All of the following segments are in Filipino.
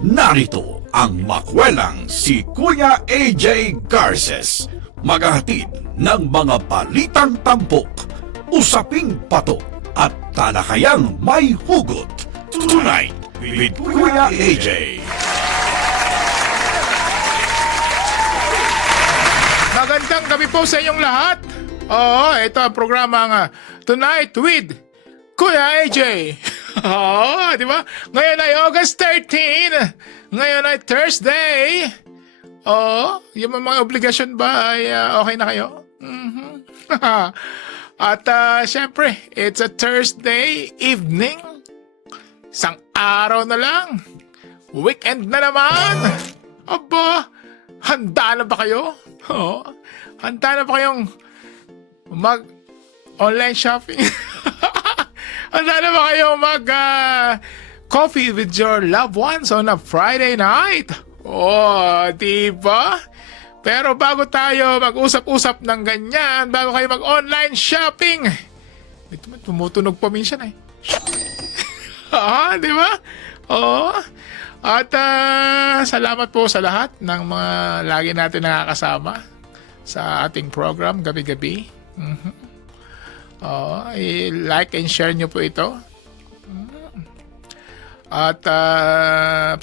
Narito ang makwelang si Kuya AJ Garces, maghahatid ng mga balitang tampok, usaping patok at talakayang may hugot. Tonight with Kuya AJ. Magandang gabi po sa inyong lahat. Oo, ito ang programa Tonight with Kuya AJ. Oo, di ba? Ngayon ay August 13. Ngayon ay Thursday. Oo, yung mga obligasyon ba ay okay na kayo? At syempre, it's a Thursday evening. Isang araw na lang. Weekend na naman. Aba, handa na ba kayo? Oo, handa na ba kayong mag-online shopping? Handa na ba kayo mag-coffee with your loved ones on a Friday night? Oh, diba? Pero bago tayo mag-usap-usap ng ganyan, bago kayo mag-online shopping, ito man, tumutunog pa minsan eh. Diba? Oo. At salamat po sa lahat ng mga lagi natin nakakasama sa ating program gabi-gabi. I-like and share nyo po ito. At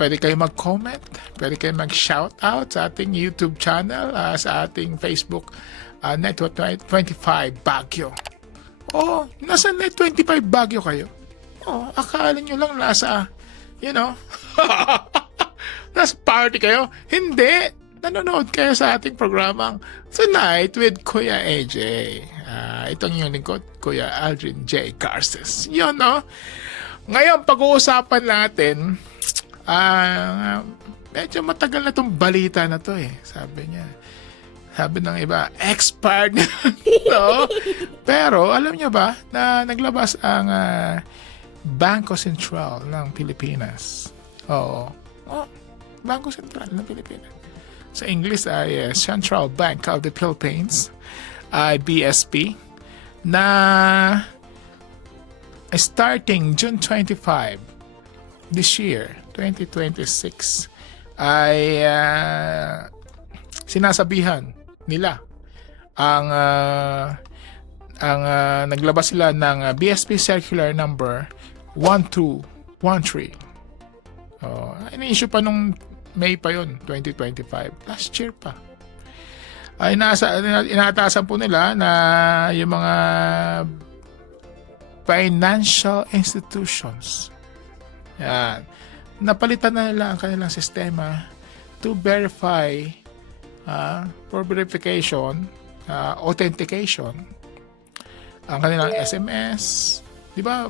pwede kayo mag-comment, pwede kayo mag-shoutout sa ating YouTube channel, sa ating Facebook Network 25 Baguio. Nasa Net 25 Baguio kayo. Akala nyo lang nasa, nasa party kayo. Hindi. Nanonood kayo sa ating programang Tonight with Kuya AJ. Itong yung lingkod, Kuya Aldrin J. Garces. Yun, no? Ngayon, pag-uusapan natin, medyo matagal na itong balita na to eh. Sabi niya. Sabi ng iba, expired na. No? Pero, alam niyo ba, na naglabas ang Bangko Sentral ng Pilipinas. Bangko Sentral ng Pilipinas. Sa English ay Central Bank of the Philippines, BSP, na starting June 25 this year, 2026, ay sinasabihan nila ang naglabas sila ng BSP Circular Number 1213. Ini-issue pa nung May pa yun, 2025. Last year pa. Ay inaatasan po nila na yung mga financial institutions, yan, napalitan na nila ang kanilang sistema to verify, for verification, authentication, ang kanilang SMS. Di ba,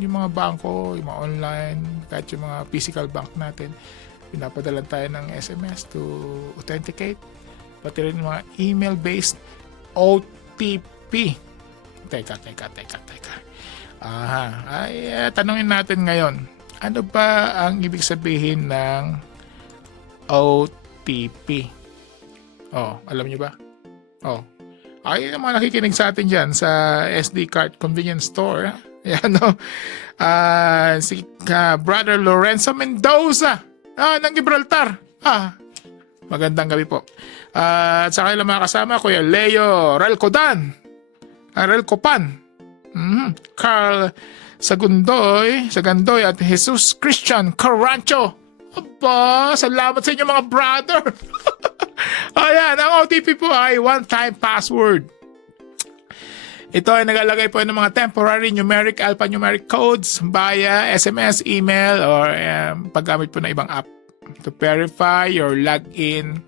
yung mga bangko, yung mga online, kahit yung mga physical bank natin, pinapadala tayo ng SMS to authenticate. Pati rin yung mga email-based OTP. Teka. Tanungin natin ngayon, ano ba ang ibig sabihin ng OTP? Alam niyo ba? Ay, yung mga nakikinig sa atin dyan sa SD card convenience store, yan, no? Si Brother Lorenzo Mendoza ng Gibraltar. Magandang gabi po. At sa kanilang mga kasama, Kuya Leo Relcodan, Relcopan, Carl Sagandoy at Jesus Christian Carancho. Aba, salamat sa inyo mga brother. Ayan, ang OTP po ay one-time password. Ito ay nagalagay po ng mga temporary numeric, alphanumeric codes via SMS, email, or paggamit po ng ibang app to verify your login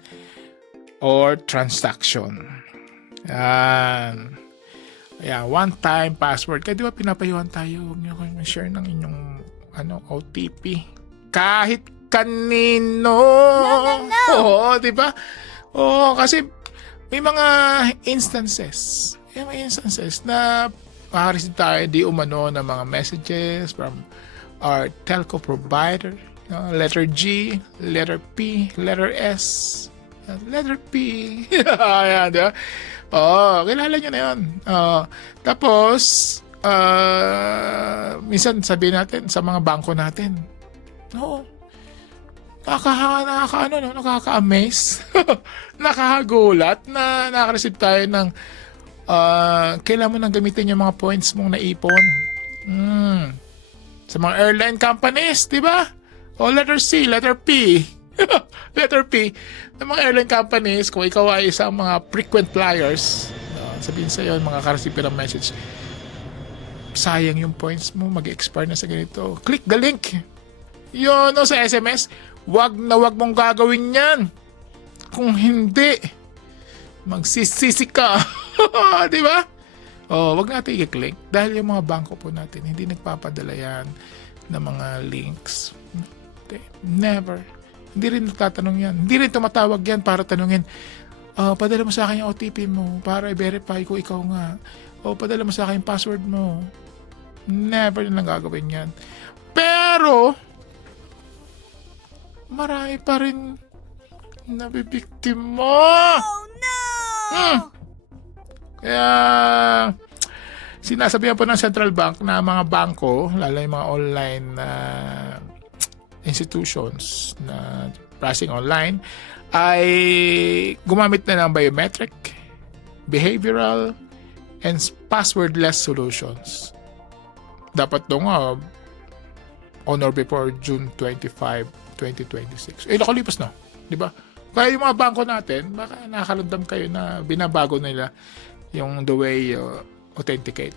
or transaction. Yan. One-time password. Kaya di ba pinapayuhan tayo, huwag nyo kayong share ng inyong OTP. Kahit kanino. No. Di ba? Kasi may mga instances na makaka-receive tayo di umano ng mga messages from our telco provider. Letter G, letter P, letter S, letter P. Ayan, di ba? Kilala nyo na yun. Tapos, minsan sabihin natin sa mga bangko natin, nakaka-amaze, nakakagulat na nakareceive tayo ng kailan mo nang gamitin yung mga points mong naipon. Sa mga airline companies, di ba? O letter C, letter P. Letter P. Ng mga airline companies, kung ikaw ay isang mga frequent flyers, sabihin sa'yo, mga ka-receive ng message, sayang yung points mo, mag-expire na sa ganito. Click the link. Yun, no, sa SMS, wag na wag mong gagawin yan. Kung hindi, magsisisi ka. Di ba? Wag natin i-click. Dahil yung mga bangko po natin, hindi nagpapadala yan ng mga links. Never. Hindi rin nagtatanong yan. Hindi rin tumatawag yan para tanungin, padala mo sa akin yung OTP mo para i-verify ko ikaw nga. Padala mo sa akin yung password mo. Never na gagawin yan. Pero, marami pa rin nabibiktima. Oh no! Kaya, sinasabihan po ng Central Bank na mga bangko, lalo yung mga online institutions na processing online, ay gumamit na ng biometric, behavioral, and passwordless solutions. Dapat doon on or before June 25, 2026. Nakalipas na. Di ba? Kaya yung mga bangko natin, baka nakakalundam kayo na binabago nila yung the way authenticate.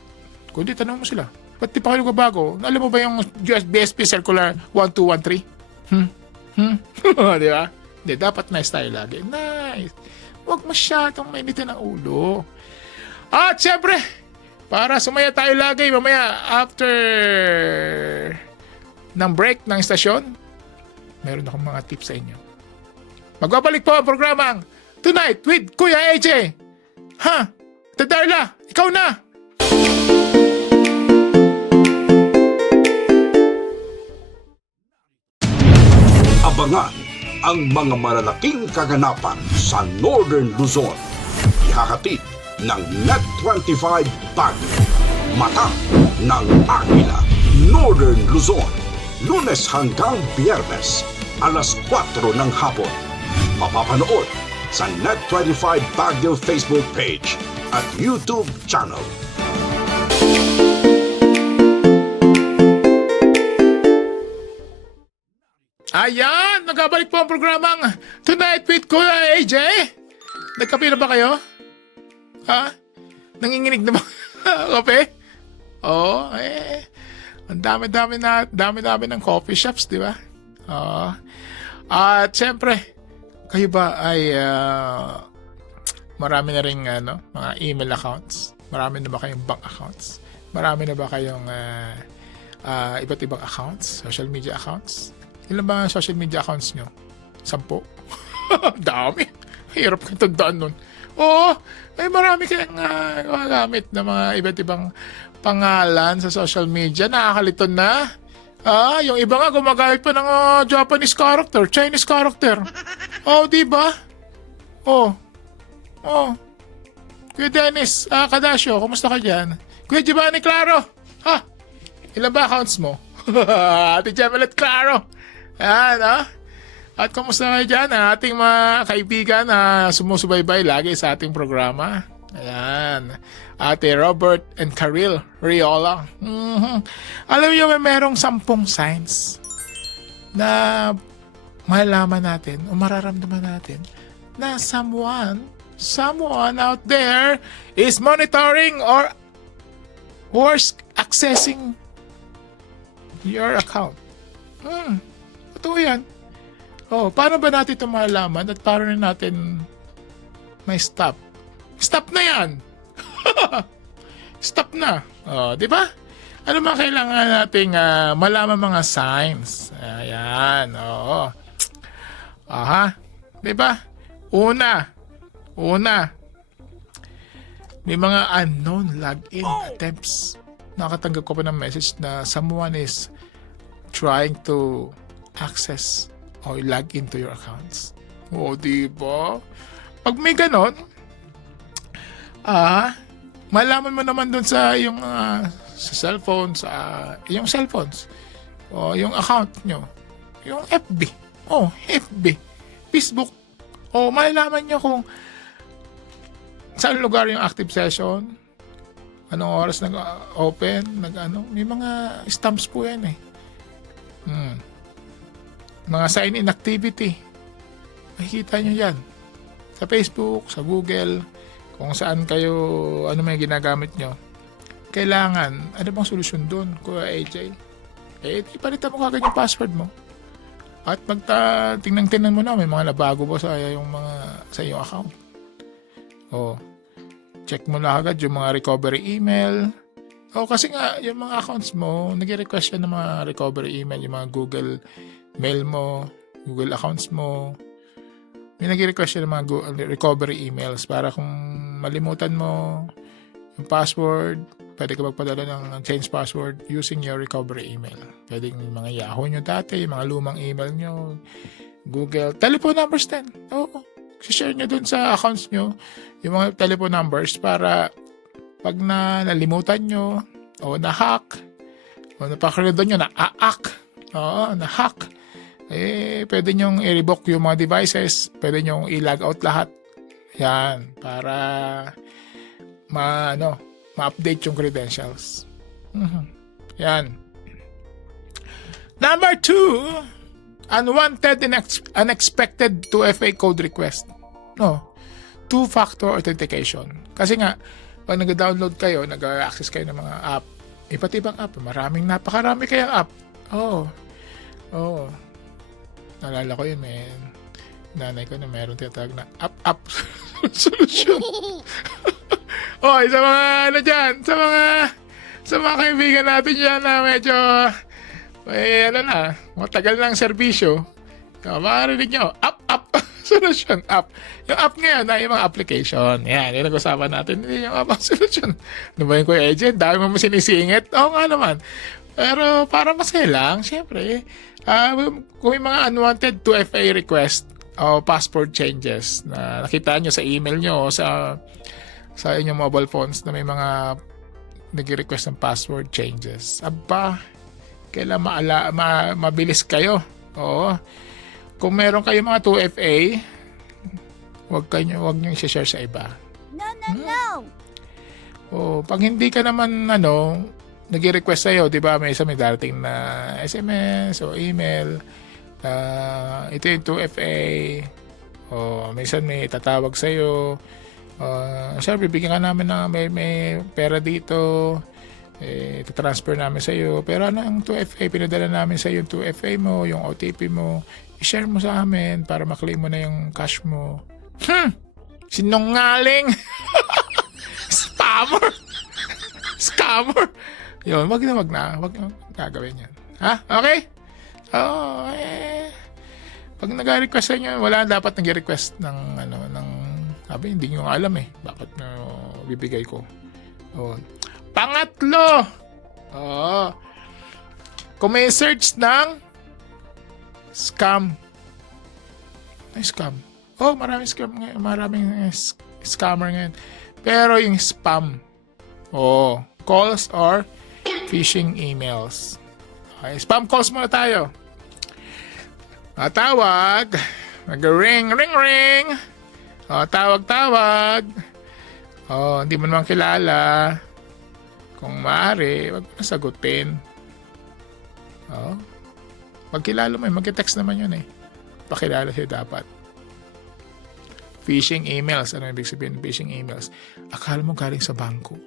Kung di, tanong mo sila, ba't di pa kayo bago? Alam mo ba yung BSP Circular 1213? Di ba? Di, dapat nice tayo lagi. Nice. Huwag masyadong mainitin ang ulo. At syempre, para sumaya tayo lagi, mamaya after ng break ng istasyon, meron akong mga tips sa inyo. Magbabalik po ang programang Tonight with Kuya AJ. Tadarla, ikaw na! Abangan ang mga malalaking kaganapan sa Northern Luzon. Ihahatid ng Net25 Baguio. Mata ng Agila. Northern Luzon. Lunes hanggang Biyernes, alas 4 ng hapon. Mapapanood sa Net25 Baguio Facebook page at YouTube channel. Ayan, nagabalik po ang programang Tonight with Kuya AJ. Nagkape na ba kayo? Nanginginig na ba? Kape? Ang dami-dami ng coffee shops, di ba? At syempre, kayo ba ay marami na rin mga email accounts? Marami na ba kayong bank accounts? Marami na ba kayong iba't ibang accounts? Social media accounts? Ilan ba ang social media accounts nyo? 10? Dami. Hirap kang tandaan nun. Ay marami kayong gagamit na mga iba't ibang pangalan sa social media. Nakakalito na. Yung iba nga gumagamit pa ng Japanese character, Chinese character. Di ba? Kuya Dennis, Kadasyo, kumusta ka dyan? Kuya Giovanni Claro, ilan ba accounts mo? Ate Jemelet Claro. At kumusta kayo dyan, ating mga kaibigan na sumusubaybay lagi sa ating programa. Ayan. Ate Robert and Karil Riola. Alam niyo, merong 10 signs na malalaman natin o mararamdaman natin na someone out there is monitoring or accessing your account. Totoo yan. Paano ba natin ito malalaman at paano na natin may stop? Stop na yan! Stop na. Di ba? Ano ba kailangan nating malaman mga signs? Ayan. Di ba? Una. May mga unknown login attempts. Nakatanggap ko pa ng message na someone is trying to access or log into your accounts. Di ba? Pag may ganon, malaman mo naman dun sa yung sa cellphone, sa yung cellphones o yung account nyo, yung FB FB, Facebook. Malalaman nyo kung saan lugar yung active session, anong oras nag-open, may mga stamps po yan eh. Mga sign-in activity. Makikita nyo yan. Sa Facebook, sa Google, kung saan kayo, ano may ginagamit nyo. Kailangan, ano bang solusyon doon, Kuya AJ? Ipalitan mo kagad yung password mo. At tingnan mo na, may mga nabago ba sa iyong account. Check mo na agad yung mga recovery email. Kasi nga, yung mga accounts mo, nag-request yan ng mga recovery email, yung mga Google mail mo, Google accounts mo. May nag-request yan ng mga recovery emails para kung malimutan mo yung password, pwede ka magpadala ng change password using your recovery email. Pwede yung mga Yahoo nyo dati, yung mga lumang email nyo, Google, telephone numbers din. Share nyo dun sa accounts nyo yung mga telephone numbers para pag nalimutan nyo o na-hack o napakredo nyo na-hack, pwede nyong i-revoke yung mga devices, pwede nyong i-log out lahat. Yan, para ma-update yung credentials. Yan. Number 2, unwanted and unexpected 2FA code request. Two-factor authentication. Kasi nga, pag nag-download kayo, nag-access kayo ng mga app, iba't ibang app, napakarami kayang app. Naalala ko yun, nanay ko na meron tinatawag na app solution. Sa mga dyan, sa mga kaibigan natin dyan na medyo matagal ng serbisyo, makarinig nyo, app solution, app. Yung app ngayon na yung mga application. Yan, yung nag-usapan natin, hindi yung app solution. Ano ba yung Kuya Agent? Dami mo sinisingit? Nga naman. Pero para masaya lang, syempre, kung may mga unwanted 2FA request o password changes na nakita nyo sa email nyo o sa inyong mobile phones na may mga nag-request ng password changes. Kailangan mabilis kayo. Kung meron kayo mga 2FA, wag nyo i-share sa iba. No. Pag hindi ka naman nag-request sa'yo, di ba, may darating na SMS o email, ito yung 2FA, minsan may tatawag sa'yo, sir, bibigyan ka namin na may pera dito, transfer namin sa'yo, pero ang 2FA, pinadala namin sa'yo yung 2FA mo, yung OTP mo, i-share mo sa amin para maklaim mo na yung cash mo. Sinungaling! Scammer! Yun, wag na gagawin yan. Okay? Pag nag-request sa inyo, wala dapat nag-request ng sabi, hindi nyo alam bakit bibigay ko. Pangatlo, kung may search ng scam. Scam. Maraming scam ngayon. Maraming scammer ngayon. Pero yung spam. Calls or phishing emails. Okay, spam calls muna tayo. Tawag. Mag-ring. Tawag. Hindi mo naman kilala. Kung maaari, wag mo na sagutin. Pag kilala mo, mag-text naman yun Pakilala siya dapat. Phishing emails. Ano ibig sabihin ng phishing emails? Akala mo galing sa bangko.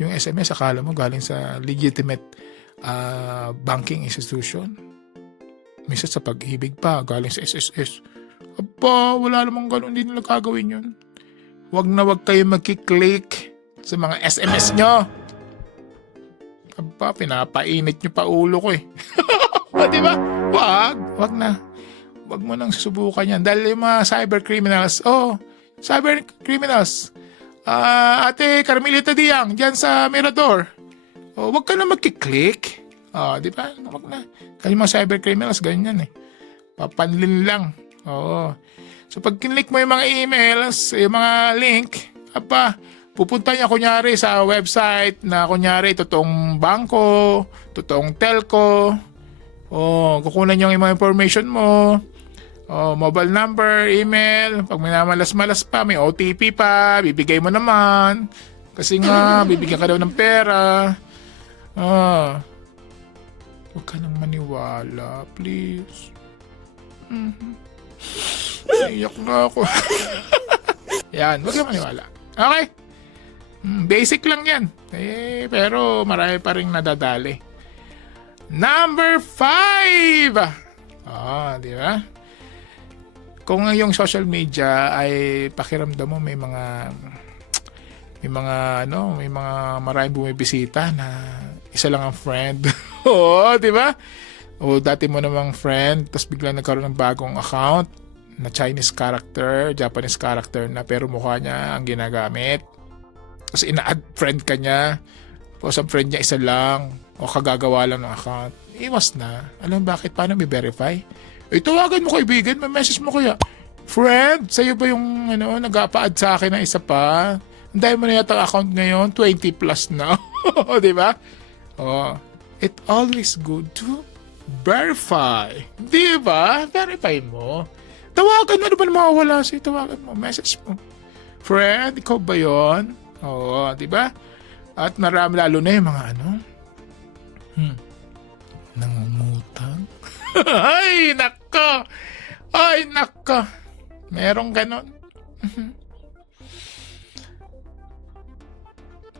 Yung SMS, akala mo galing sa legitimate banking institution. Minsan sa Pag-ibig pa, galing sa SSS. Wala namang gano'n. Hindi nila gagawin yun. Wag na wag kayo magkiklik sa mga SMS nyo. Pinapainit nyo pa ulo ko Diba? Wag na. Wag mo nang susubukan yan. Dahil yung mga cybercriminals, Ate Carmelita Diang, dyan sa Mirador. Wag ka na magkiklik. Diba? Wag na. Kasi mga cybercriminals, ganyan Papanlin lang. So pag kinlik mo yung mga emails, yung mga link, pupunta niya kunyari sa website na kunyari totoong bangko, totoong telco, Kukunan yung mga information mo. Mobile number, email. Pag may namalas-malas pa, may OTP pa, bibigay mo naman. Kasi nga, bibigyan ka daw ng pera. Huwag ka nang maniwala, please. Iyak na ako. Yan, huwag ka maniwala. Okay? Basic lang yan. Pero marami pa rin nadadali. Number 5! Di ba? Kung yung social media ay pakiramdam mo may mga maraming bumibisita na isa lang ang friend. Di ba? Dati mo namang friend, tapos bigla nagkaroon ng bagong account na Chinese character, Japanese character na pero mukha niya ang ginagamit. Tapos ina-add friend ka niya. Tapos ang friend niya isa lang o kagagawa lang ng account. Iwas na. Alam mo bakit? Paano may verify? Tawagan mo kaibigan, may message mo kaya. Friend, sa'yo ba yung nag-pa-add sa akin na isa pa? Dahil mo na yata account ngayon, 20 plus na. Di ba? It always good to verify. Di ba? Verify mo. Tawagan mo, ano ba na mawawala sa'yo? Tawagan mo, message mo. Friend, ikaw ba yun? Di ba? At marami lalo na yung mga nangungutang. Ay, nako! Ay, nako! Merong ganon.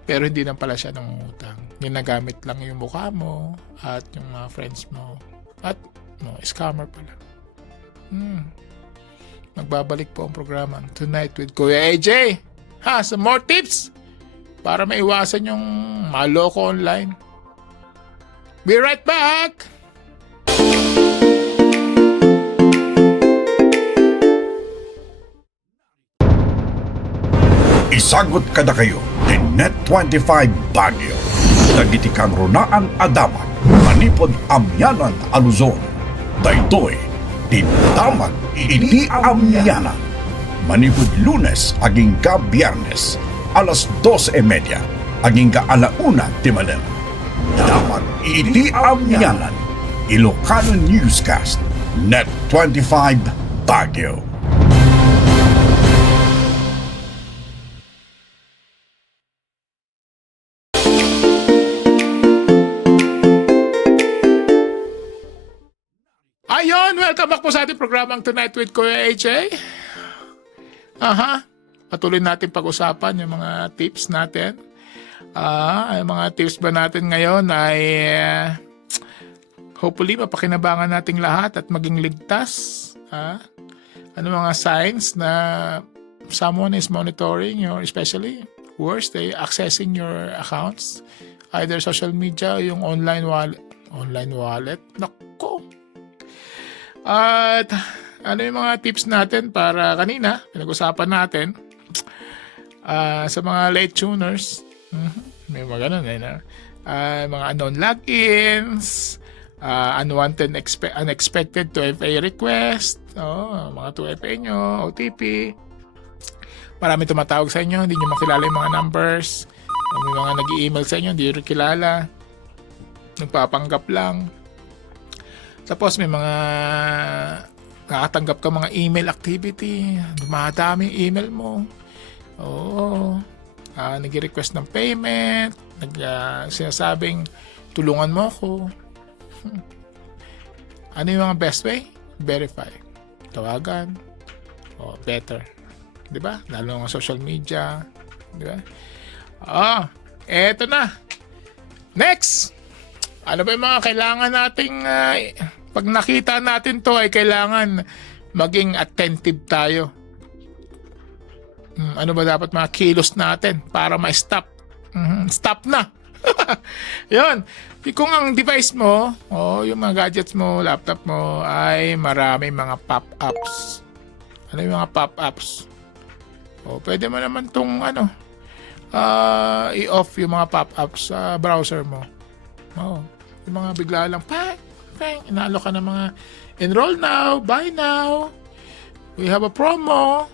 Pero hindi na pala siya nangungutang. Ginagamit lang yung mukha mo at yung mga friends mo. At, scammer pala. Magbabalik po ang programa Tonight with Kuya AJ. Some more tips para maiwasan yung maloko online. Be right back! Isagot kada kayo ni Net25 Baguio. Dagitikang runaan adaman, manipod amyanan aluzon. Daytoy, tindaman iti amyanan. Manipod Lunes aging ka Biyernes, alas 12:30, aging ka alauna timanan. Daman iti amyanan. Ilocano Newscast, Net25 Baguio. Ayun, welcome back po sa ating programang Tonight with Kuya AJ. Patuloy natin pag-usapan yung mga tips natin. Yung mga tips ba natin ngayon ay hopefully mapakinabangan nating lahat at maging ligtas. Ano mga signs na someone is monitoring your, especially worse, they accessing your accounts, either social media o yung online wallet. Nako. At ano yung mga tips natin para kanina pinag-usapan natin sa mga late tuners. May mga ganun mga unknown logins, unexpected 2FA request, mga 2FA nyo, OTP. Marami tumatawag sa inyo, hindi nyo makilala yung mga numbers. May mga nag-i-email sa inyo, hindi nyo kilala. Nagpapanggap lang. Tapos may mga nakatanggap ka mga email activity, dumadami yung email mo. Nag-request ng payment, sinasabing tulungan mo ako. Ano yung mga best way? Verify. Tawagan. Better. Diba? Lalo ng social media. Diba? Eto na. Next! Ano ba yung mga kailangan nating pag nakita natin to ay kailangan maging attentive tayo. Ano ba dapat mga kilos natin para ma-stop? Stop na! Yun. Kung ang device mo yung mga gadgets mo, laptop mo ay maraming mga pop-ups. Ano yung mga pop-ups? Pwede mo naman tong i-off yung mga pop-ups sa browser mo. Yung mga bigla lang, inalo ka ng mga enroll now, buy now, we have a promo,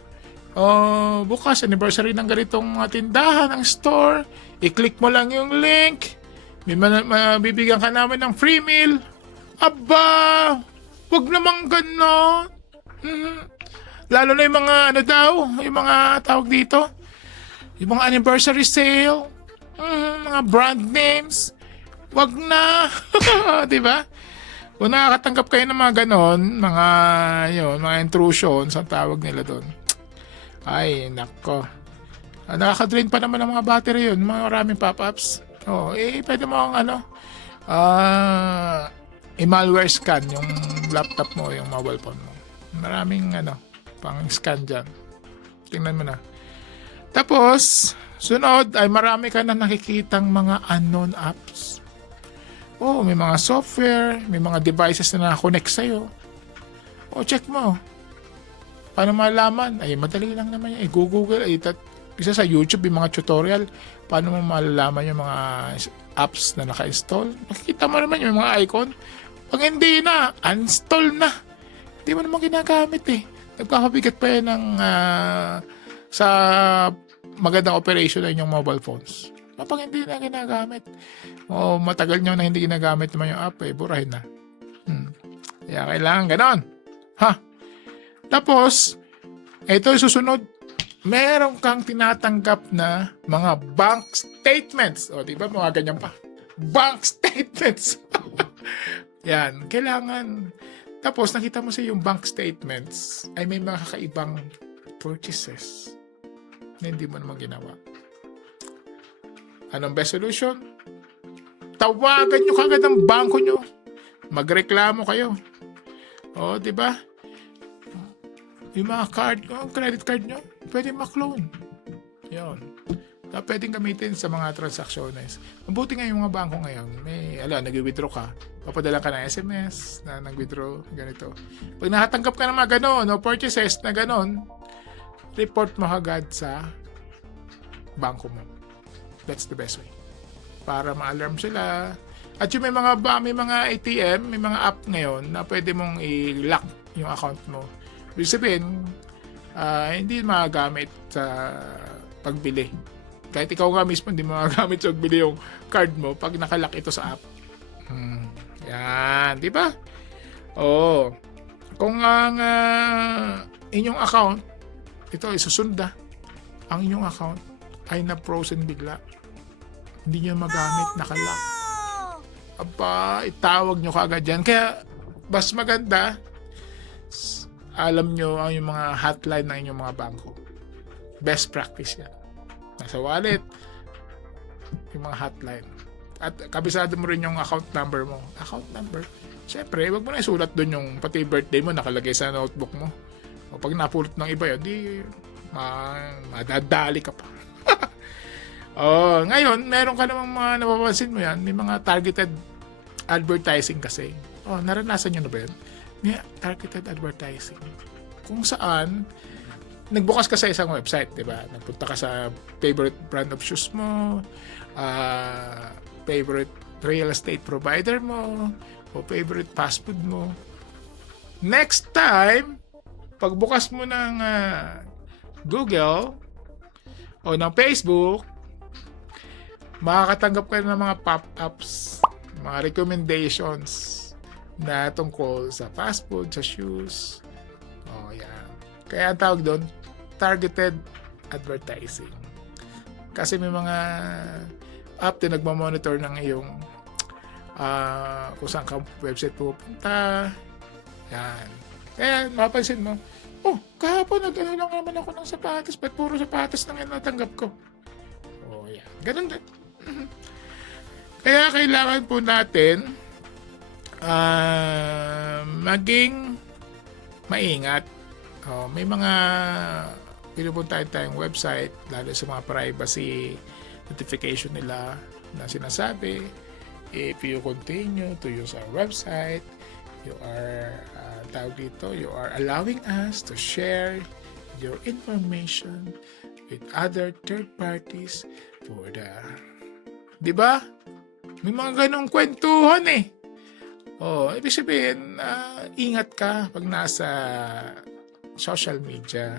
bukas anniversary ng ganitong tindahan, ng store, i-click mo lang yung link, may mabibigyan ka namin ng free meal, Aba, wag namang ganon. Lalo na yung mga ano daw, yung mga tawag dito, yung mga anniversary sale, mga brand names, wag na. Di ba? Kung nakakatanggap kayo ng mga ganon, mga intrusions, ang tawag nila doon. Ay, nako. Nakaka-drain pa naman ng mga battery yun, mga maraming pop-ups. Pwede mo ang i-malware scan yung laptop mo, yung mobile phone mo. Maraming pang-scan dyan. Tingnan mo na. Tapos, sunod ay marami ka na nakikitang mga unknown apps. May mga software, may mga devices na nakakonect sa'yo. Check mo. Paano malaman? Ay, madali lang naman yan. Google. Isa sa YouTube, yung mga tutorial. Paano mo malalaman yung mga apps na naka-install? Nakikita mo naman yung mga icon. Pag hindi na, uninstall na. Hindi mo naman ginagamit eh. Nagkakabigat pa yan sa magandang operation ng inyong mobile phones. Pag hindi na ginagamit, matagal nyo na hindi ginagamit naman yung app, burahin na. Kaya kailangan ganon. Tapos, ito yung susunod. Meron kang tinatanggap na mga bank statements. Di ba? Mga ganyan pa. Bank statements. Yan. Kailangan. Tapos, nakita mo sa yung bank statements ay may mga kakaibang purchases na hindi mo naman ginawa. Anong best solution? Tawagan nyo kagad ang bangko nyo. Magreklamo kayo. Di ba? Yung mga credit card nyo, pwede maklone. Yun. Pwedeng gamitin sa mga transactions. Mabuti nga yung mga bangko ngayon. Nag-withdraw ka. Papadala ka ng SMS na nag-withdraw. Ganito. Pag nakatanggap ka ng mga ganon, purchases na ganon, report mo agad sa bangko mo. That's the best way. Para ma-alarm sila. At yung may mga ATM, may mga app ngayon na pwede mong i-lock yung account mo. Ibig sabihin, hindi magagamit sa pagbili. Kahit ikaw nga mismo, hindi magagamit sa pagbili yung card mo pag nakalock ito sa app. Yan, di ba? Kung ang inyong account, ito isusunda, ang inyong account ay na-frozen bigla. Hindi nyo magamit, nakalock. Aba, itawag nyo kaagad yan. Kaya, mas maganda, alam nyo ang yung mga hotline ng inyong mga bangko. Best practice yan. Nasa wallet, yung mga hotline. At kabisado mo rin yung account number mo. Account number. Siyempre, wag mo na isulat doon yung pati birthday mo nakalagay sa notebook mo. O pag napulot ng iba yun, di madadali ka pa. Ngayon, meron ka namang mga napapansin mo yan. May mga targeted advertising kasi. Naranasan nyo na ba yun? May targeted advertising. Kung saan, nagbukas ka sa isang website, di ba? Nagpunta ka sa favorite brand of shoes mo, favorite real estate provider mo, o favorite fast food mo. Next time, pagbukas mo ng Google o ng Facebook, makakatanggap ka ng mga pop-ups, mga recommendations na tungkol sa fast food, sa shoes. Yan. Kaya ang tawag doon, targeted advertising. Kasi may mga app na nagmamonitor ng iyong kung saan ka website pupunta. Yan. Kaya mapapansin mo, kahapon nag-ano lang naman ako ng sapatos, ba't puro sapatos lang yan natanggap ko? Yan. Ganun din. Kaya kailangan po natin maging maingat. May mga pinupuntahan tayong website, lalo sa mga privacy notification nila na sinasabi, if you continue to use our website, you are you are allowing us to share your information with other third parties for the... Di ba? May mga ganong kwentuhan eh. Ibig sabihin, ingat ka pag nasa social media.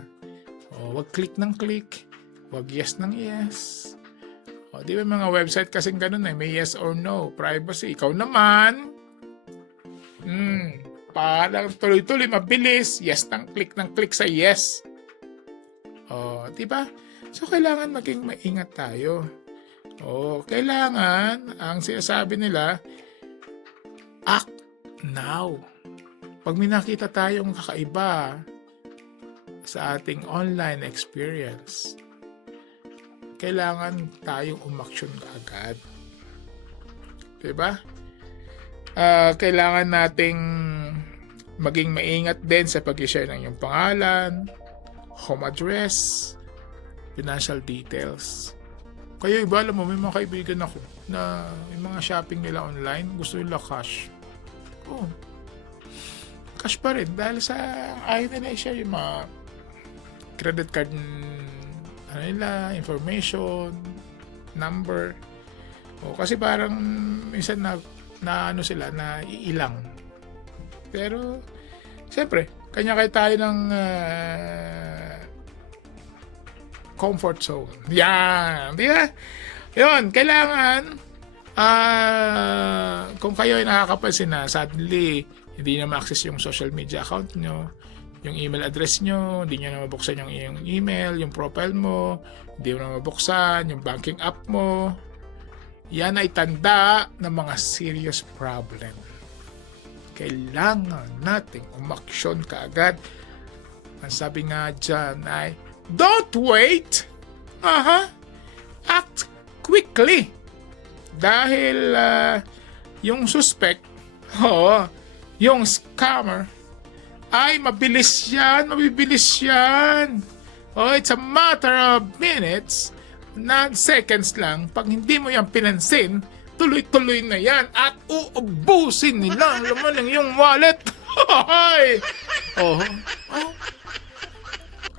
Wag click ng click. Wag yes ng yes. Di ba mga website kasing ganun eh. May yes or no. Privacy. Ikaw naman, Parang tuloy-tuloy, mabilis. Yes ng click sa yes. Di ba? So, kailangan maging maingat tayo. Kailangan, ang sinasabi nila, act now. Pag may nakita tayong kakaiba sa ating online experience, kailangan tayong umaksyon agad. Diba? Kailangan nating maging maingat din sa pag-share ng iyong pangalan, home address, financial details. Kaya iba, alam mo, may mga kaibigan ako na yung mga shopping nila online, gusto nila cash. Cash pa rin dahil sa ayaw nila i-share yung mga credit card nila, information, number. Kasi parang minsan na ano sila, na iilang. Pero, siyempre, kanya-kaya tayo ng comfort zone. Yan. Di ba? Yun, kailangan, kung kayo ay nakakapansin na suddenly, hindi na ma-access yung social media account nyo, yung email address nyo, hindi nyo na mabuksan yung email, yung profile mo, hindi mo na mabuksan, yung banking app mo, yan ay tanda ng mga serious problem. Kailangan nating umaksyon kaagad. Ang sabi nga dyan ay, don't wait! Act quickly! Dahil yung suspect, yung scammer, ay mabilis yan, mabibilis yan. It's a matter of minutes, na seconds lang. Pag hindi mo yan pinansin, tuloy-tuloy na yan at uubusin nila naman ang iyong wallet.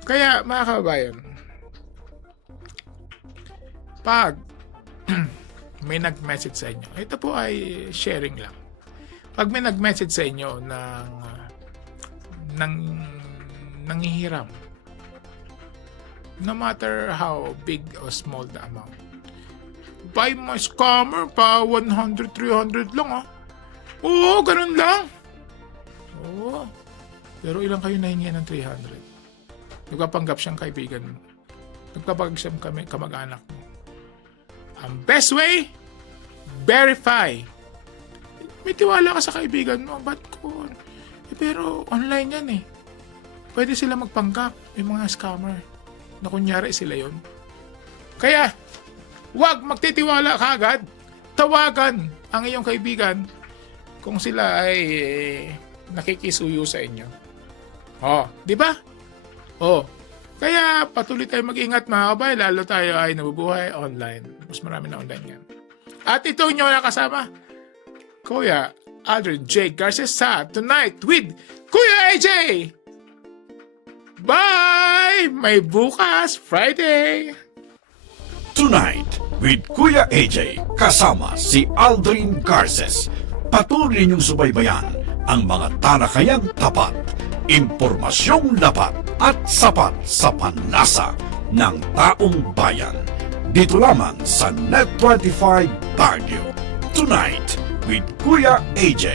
Kaya mga kababayan, pag may nag-message sa inyo, ito po ay sharing lang. Pag may nag-message sa inyo ng nanghihiram, no matter how big or small the amount, buy my scammer pa 100, 300 lang ganun lang. Pero ilang kayo nahingi ng 300? Nagpapanggap siyang kaibigan mo. Nagpapanggap siyang kamag-anak mo. Ang best way, verify. May tiwala ka sa kaibigan mo. Ba't ko? Pero online yan eh. Pwede sila magpanggap, yung mga scammer, na kunyari sila yon. Kaya, huwag magtitiwala kaagad. Tawagan ang iyong kaibigan kung sila ay nakikisuyo sa inyo. Di ba? Kaya patuloy tayo mag-ingat mga kabay, lalo tayo ay nabubuhay online. Mas marami na online yan. At ito nyo nakasama, Kuya Aldrin J. Garcia Tonight with Kuya AJ! Bye! May bukas, Friday! Tonight with Kuya AJ kasama si Aldrin Garces. Patuloy niyong subaybayan ang mga talakayang tapat, impormasyong lapat at sapat sa panlasa ng taong bayan. Dito lamang sa Net25 Baguio. Tonight with Kuya AJ.